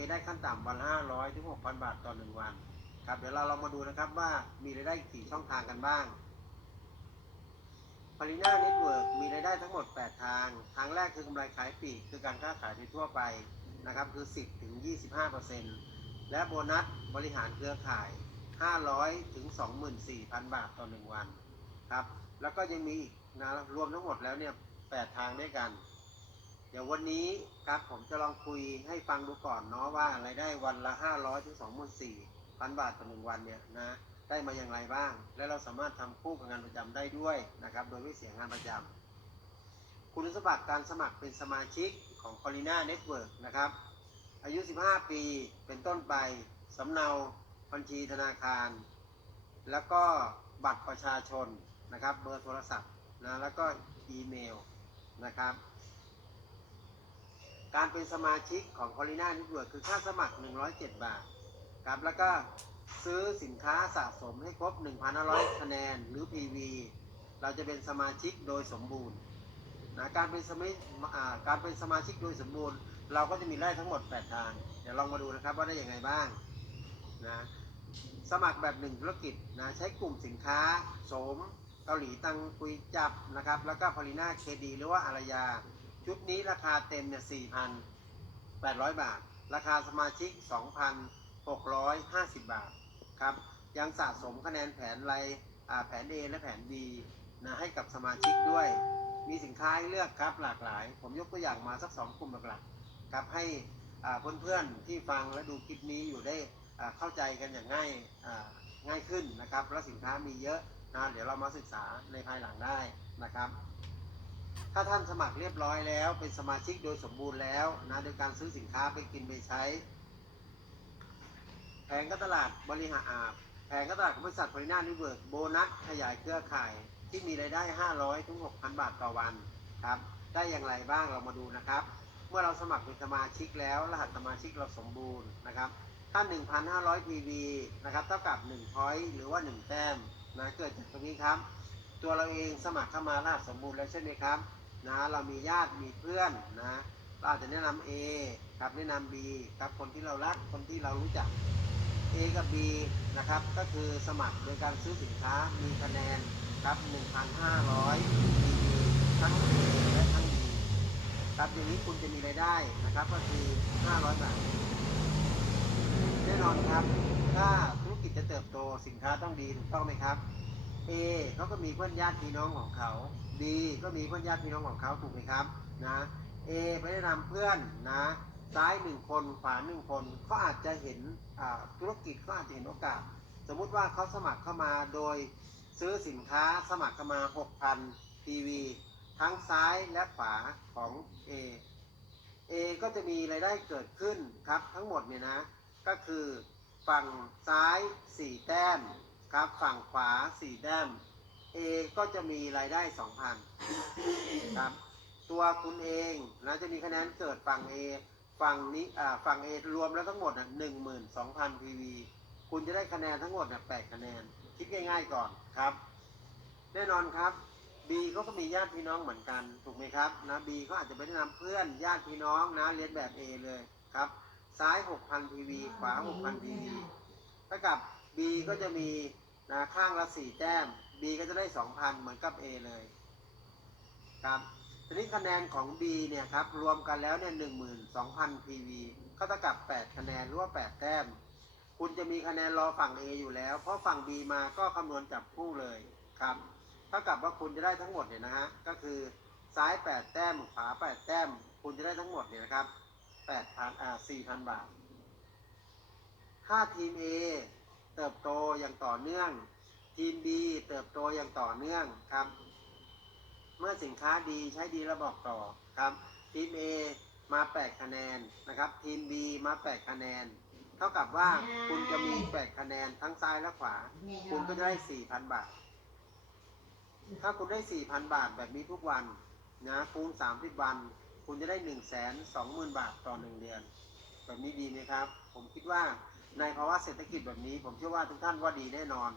ทีม A ได้ขั้นต่ำวันละ500ถึง6,000บาทต่อ1วันครับเดี๋ยวเราลองมาดูนะครับว่ามีรายได้กี่ช่องทางกันบ้าง p a r i n a Network มีรายได้ทั้งหมด 8 ทาง ทางแรกคือกำไรขายปลีกคือการค้าขายโดยทั่วไปนะครับคือ 10 ถึง 25%และโบนัสบริหารเครือข่าย 500 ถึง 24,000 บาทต่อ 1 วันครับ แล้วก็ยังมีอีกนะรวมทั้งหมดแล้วเนี่ย 8 ทางด้วยกัน เดี๋ยววันนี้ครับผมจะลองคุยให้ฟังดูก่อนเนาะว่ารายได้วันละ 500ถึง24,000บาทต่อ1วันเนี่ยนะได้มาอย่างไรบ้าง และเราสามารถทำคู่กับงานประจำได้ด้วยนะครับ โดยไม่เสียงานประจำคุณสมบัติการสมัครเป็นสมาชิกของ c o l i n a Network นะครับ อายุ 15 ปีเป็นต้นไปสำเนาบัญชีธนาคาร แล้วก็บัตรประชาชนนะครับ เบอร์โทรศัพท์นะแล้วก็อีเมลนะครับ การเป็นสมาชิกของ c o l i n a Network คือค่าสมัคร 107 บาทครับแล้วก็ซื้อสินค้าสะสมให้ครบ 1,500 คะแนนหรือ PV เราจะเป็นสมาชิกโดยสมบูรณ์นะการเป็นสมาการเป็นสมาชิกโดยสมบูรณ์ เราก็จะมีได้ทั้งหมด 8 ทาง เดี๋ยวลองมาดูนะครับว่าได้อยังไงบ้างนะสมัครแบบหนึ่งธุรกิจนะใช้กลุ่มสินค้าโสมเกาหลีตังคุยจับนะครับแล้วก็พอลิน่าเคดีหรือว่าอารยา ชุดนี้ราคาเต็มเนี่ย4,800 บาท ราคาสมาชิก 2,650 บาทครับ ยังสะสมคะแนนแผนไรแผน A และแผน B นะให้กับสมาชิกด้วย มีสินค้าให้เลือกครับหลากหลาย ผมยกตัวอย่างมาสักสองกลุ่มหลักๆครับให้อ่าเพื่อนๆที่ฟังและดูคลิปนี้อยู่ได้เข้าใจกันอย่างง่ายง่ายขึ้นนะครับ แล้วสินค้ามีเยอะนะเดี๋ยวเรามาศึกษาในภายหลังได้นะครับ ถ้าท่านสมัครเรียบร้อยแล้ว เป็นสมาชิกโดยสมบูรณ์แล้วนะโดยการซื้อสินค้าไปกินไปใช้ แผงการตลาดบริหารอาแผงการตลาดของบริษัทพรินานิเวิร์กโบนัสขยายเครือข่ายที่มีรายได้ 500ถึง6,000 บาทต่อวันครับ ได้อย่างไรบ้างเรามาดูนะครับ เมื่อเราสมัครเป็นสมาชิกแล้ว รหัสสมาชิกเราสมบูรณ์นะครับถ้า 1,500 PV นะครับ เท่ากับ1 point หรือว่า 1 แต้มนะ เกิดจากตรงนี้ครับ ตัวเราเองสมัครเข้ามารหัสมบูรณ์แล้วใช่ไหมครับนะเรามีญาติมีเพื่อนนะเราอาจจะแนะนำ A ครับแนะนำ B ครับคนที่เรารักคนที่เรารู้จัก A กับ B นะครับก็คือสมัครโดยการซื้อสินค้ามีคะแนนครับ 1,500 PV ทั้ง A และทั้ง B ครับอย่างนี้คุณจะมีรายได้นะครับก็คือ 500 บาทแน่นอนครับ ถ้าธุรกิจจะเติบโตสินค้าต้องดีถูกต้องไหมครับ A เขาก็มีเพื่อนญาติพี่น้องของเขา B ก็มีเพื่อนญาติพี่น้องของเขาถูกไหมครับนะ A ไปแนะนำเพื่อนนะซ้ายหนึ่งคนขวาหนึ่งคนเขาอาจจะเห็นธุรกิจเขาอาจจะเห็นโอกาส สมมุติว่าเขาสมัครเข้ามาโดยซื้อสินค้าสมัครเข้ามา 6,000 PV ทั้งซ้ายและขวาของ A A ก็จะมีรายได้เกิดขึ้นครับทั้งหมดเนี่ยนะ ก็คือฝั่งซ้าย 4 แต้ม ครับฝั่งขวา4แต้ม A ก็จะมีรายได้2,000ครับ ตัวคุณเองนะจะมีคะแนนเกิดฝั่ง A ฝั่งนี้อ่าฝั่ง A รวมแล้วทั้งหมดอะ12,000 PV คุณจะได้คะแนนทั้งหมดอะ8คะแนน คิดง่ายๆก่อนครับ แน่นอนครับ B เขาก็มีญาติพี่น้องเหมือนกัน ถูกไหมครับนะ B เขาอาจจะไปแนะนำเพื่อนญาติพี่น้องนะเรียนแบบ A เลยครับ ซ้าย 6,000 PV ขวา 6,000 PV เท่ากับ B ก็จะมี นะข้างละ4แต้ม B ก็จะได้2,000เหมือนกับ A เลยครับทีนี้คะแนนของ B เนี่ยครับรวมกันแล้วเนี่ย12,000 PV ก็เท่ากับ8คะแนนหรือว่า8แต้ม คุณจะมีคะแนนรอฝั่ง A อยู่แล้ว เพราะฝั่ง B มาก็คำนวณจับคู่เลยครับเท่ากับว่าคุณจะได้ทั้งหมดเนี่ยนะฮะก็คือซ้าย8แต้มขวา8แต้ม คุณจะได้ทั้งหมดเนี่ยนะครับ8,000อ่า4,000บาทถ้าทีม A เติบโตอย่างต่อเนื่อง ทีม B เติบโตอย่างต่อเนื่องครับ เมื่อสินค้าดีใช้ดีแล้วบอกต่อครับทีม A มา8คะแนนนะครับทีม B มา8คะแนน เท่ากับว่าคุณจะมี8คะแนนทั้งซ้ายและขวา คุณก็จะได้ 4,000 บาท ถ้าคุณได้ 4,000 บาทแบบนี้ทุกวันนะคูณ30 วัน คุณจะได้ 1 2 0 0 0 0 บาทต่อ 1 เดือน แบบนี้ดีไหมครับ ผมคิดว่า ในภาวะเศรษฐกิจแบบนี้ ผมเชื่อว่าทุกท่านว่าดีแน่นอน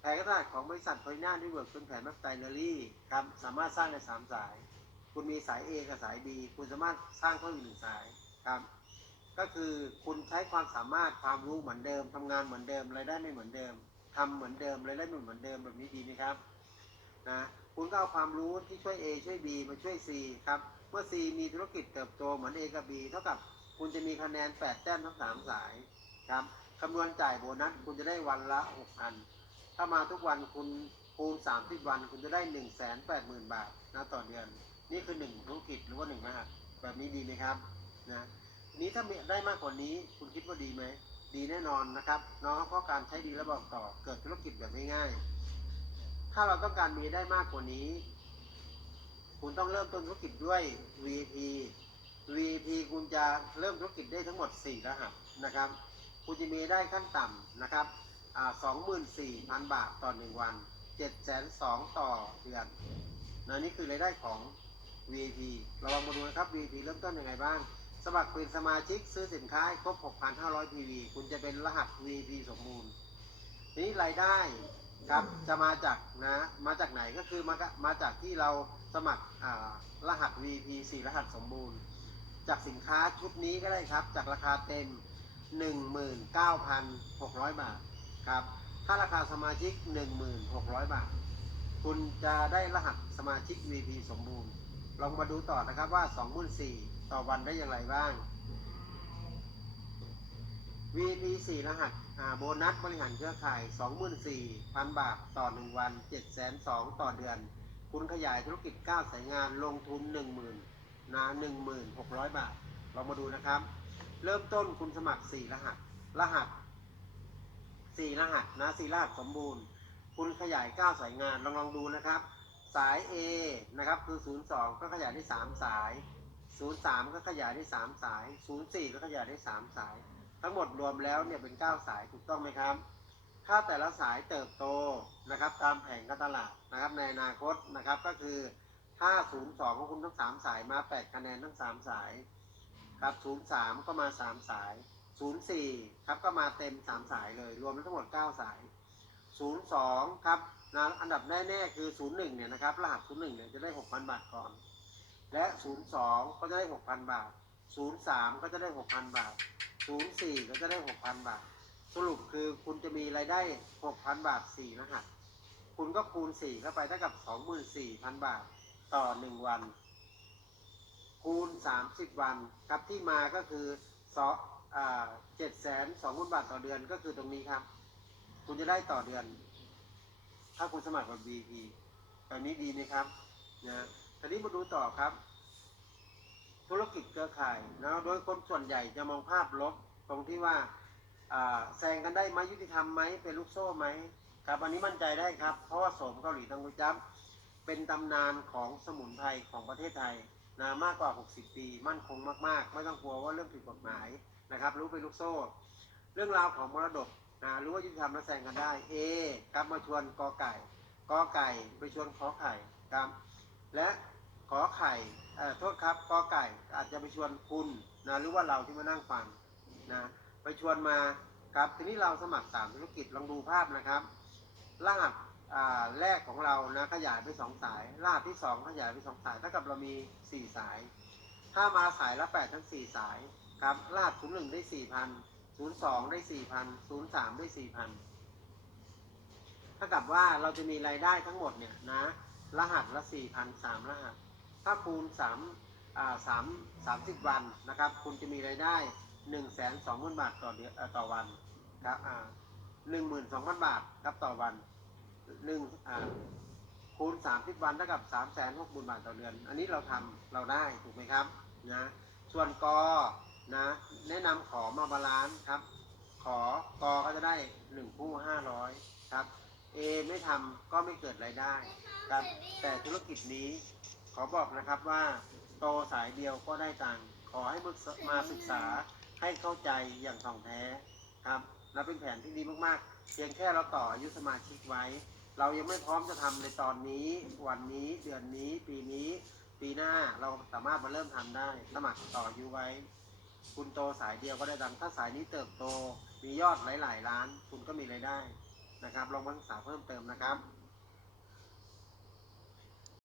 แผนกระดาษของบริษัทโพลิน่าที่เวิร์กเป็นแผนแบบไตเนอรี่ครับสามารถสร้างได้สามสาย คุณมีสาย A กับสาย B คุณสามารถสร้างเพิ่มอีกหนึ่งสายครับก็คือคุณใช้ความสามารถความรู้เหมือนเดิมทำงานเหมือนเดิมรายได้ไม่เหมือนเดิมทำเหมือนเดิมรายได้ไม่เหมือนเดิมแบบนี้ดีไหมครับนะคุณก็เอาความรู้ที่ช่วย A ช่วย B มาช่วย C ครับเมื่อ C มีธุรกิจเติบโตเหมือน A กับ B เท่ากับ คุณจะมีคะแนน8แต้มทั้ง3สายครับคำนวณจ่ายโบนัสคุณจะได้วันละ6,000ถ้ามาทุกวันคุณคูณ30วัน คุณจะได้1 8 0 0 0 0บาทนะต่อเดือน นี่คือ1ธุรกิจหรือว่า1รหัสแบบนี้ดีไหมครับนะนี้ถ้ามีได้มากกว่านี้คุณคิดว่าดีไหมดีแน่นอนนะครับเนาะเพราะการใช้ดีแล้วบอกต่อเกิดธุรกิจแบบง่ายๆถ้าเราต้องการมีได้มากกว่านี้ คุณต้องเริ่มต้นธุรกิจด้วย VP VP คุณจะเริ่มธุรกิจได้ทั้งหมด 4 รหัสนะครับ คุณจะมีได้ขั้นต่ำนะครับอ่า24,000 บาทต่อ 1 วัน 702,000 ต่อเดือนนะนี่คือรายได้ของ VP เราลองมาดูนะครับ VP เริ่มต้นยังไงบ้าง สมัครเป็นสมาชิกซื้อสินค้าให้ครบ 6,500 PV คุณจะเป็นรหัส VP สมบูรณ์นี้รายได้ครับจะมาจากนะมาจากไหนก็คือมามาจากที่เราสมัครรหัส VP 4 รหัสสมบูรณ์ จากสินค้าชุดนี้ก็ได้ครับ จากราคาเต็ม 19,600 บาทครับถ้าราคาสมาชิก 1,600 บาท คุณจะได้รหัสสมาชิก VP สมบูรณ์ ลองมาดูต่อนะครับว่า24,000ต่อวันได้อย่างไรบ้าง VP 4รหัสโบนัสบริหารเครือข่าย 24,000 บาทต่อ 1 วัน 7 2 0 0 0 ต่อเดือน คุณขยายธุรกิจ9สายงานลงทุน 10,000 นะ1,600บาท เรามาดูนะครับ เริ่มต้นคุณสมัคร4รหัส รหัส4รหัสนะ4รหัสสมบูรณ์ คุณขยาย9สายงานลองลองดูนะครับ สาย A นะครับคือ 02 ก็ขยายได้ 3 สาย 03 ก็ขยายได้ 3 สาย 04 ก็ขยายได้ 3 สาย ทั้งหมดรวมแล้วเนี่ยเป็น 9 สายถูกต้องไหมครับ ถ้าแต่ละสายเติบโตนะครับตามแผนการตลาดนะครับในอนาคตนะครับก็คือ ถ้า 02ของคุณทั้ง3สายมา 8 คะแนนทั้ง3สาย ครับ 03 ก็มา 3 สาย 04 ครับก็มาเต็ม 3 สายเลย รวมทั้งหมด 9 สาย 02 ครับนะอันดับแน่ๆคือ 01 เนี่ยนะครับ รหัส 01 เนี่ยจะได้ 6,000 บาทก่อน และ 02 ก็จะได้ 6,000 บาท 03 ก็จะได้ 6,000 บาท 04 ก็จะได้ 6,000 บาท สรุปคือคุณจะมีรายได้ 6,000 บาท 4 รหัส คุณก็คูณ 4 เข้าไปเท่ากับ 24,000 บาท ต่อ1วัน คูณ30วันครับที่มาก็คือสออ่า7 2 0 0 0 0บาทต่อเดือนก็คือตรงนี้ครับ คุณจะได้ต่อเดือน ถ้าคุณสมัครแบบ VP แบบนี้ดีไหมครับนะทีนี้มาดูต่อครับ ธุรกิจเครือข่ายนะโดยคนส่วนใหญ่จะมองภาพลบตรงที่ว่าแซงกันได้ไหมยุติธรรมไหมเป็นลูกโซ่ไหมครับอันนี้มั่นใจได้ครับ เพราะว่าโสมเกาหลีตังกุจับ เป็นตำนานของสมุนไพรของประเทศไทยนะมากกว่า 60 ปี มั่นคงมากๆ ไม่ต้องกลัวว่าเรื่องผิดกฎหมายนะครับ รู้เป็นลูกโซ่ เรื่องราวของมรดกนะรู้ว่ายุติธรรมและแซงกันได้ A ครับมาชวนกอไก่กอไก่ไปชวนขอไข่ครับ และขอไข่เอ่อโทษครับกอไก่อาจจะไปชวนคุณนะหรือว่าเราที่มานั่งฟังนะไปชวนมาครับทีนี้เราสมัครสามธุรกิจลองดูภาพนะครับรหัสอ่า แรกของเรานะขยายไปสองสายรหัสที่สองขยายไปสองสายเท่ากับเรามีสี่สาย ถ้ามาสายละแปดทั้งสี่สายครับรหัสศูนย์หนึ่งได้สี่พันศูนย์สองได้สี่พันศูนย์สามได้สี่พันเท่ากับว่าเราจะมีรายได้ทั้งหมดเนี่ยนะรหัสละสี่พันสามรหัส ถ้าคูณสามสามสามสิบวันนะครับ คุณจะมีรายได้หนึ่งแสนสองหมื่นบาทต่อเดือนต่อวันครับหนึ่งหมื่นสองพันบาทครับต่อวัน หนึ่งคูณสามสิบวันเท่ากับสามแสนหกหมื่นบาทต่อเดือน อันนี้เราทำเราได้ถูกไหมครับนะส่วนกอนะแนะนำขอมาบาลานซ์ครับ ขอกอก็จะได้หนึ่งคู่ห้าร้อยครับเอไม่ทำก็ไม่เกิดรายได้ครับแต่ธุรกิจนี้ขอบอกนะครับว่าโตสายเดียวก็ได้ตังค์ขอให้มึกษมาศึกษาให้เข้าใจอย่างถ่องแท้ครับและเป็นแผนที่ดีมากๆ เพียงแค่เราต่ออายุสมาชิกไว้ เรายังไม่พร้อมจะทำในตอนนี้ วันนี้เดือนนี้ปีนี้ ปีหน้าเราสามารถมาเริ่มทำได้สมัครต่ออายุไว้ คุณโตสายเดียวก็ได้ดังถ้าสายนี้เติบโตมียอดหลาย ๆ ล้าน คุณก็มีรายได้นะครับลองมาศึกษาเพิ่มเติมนะครับ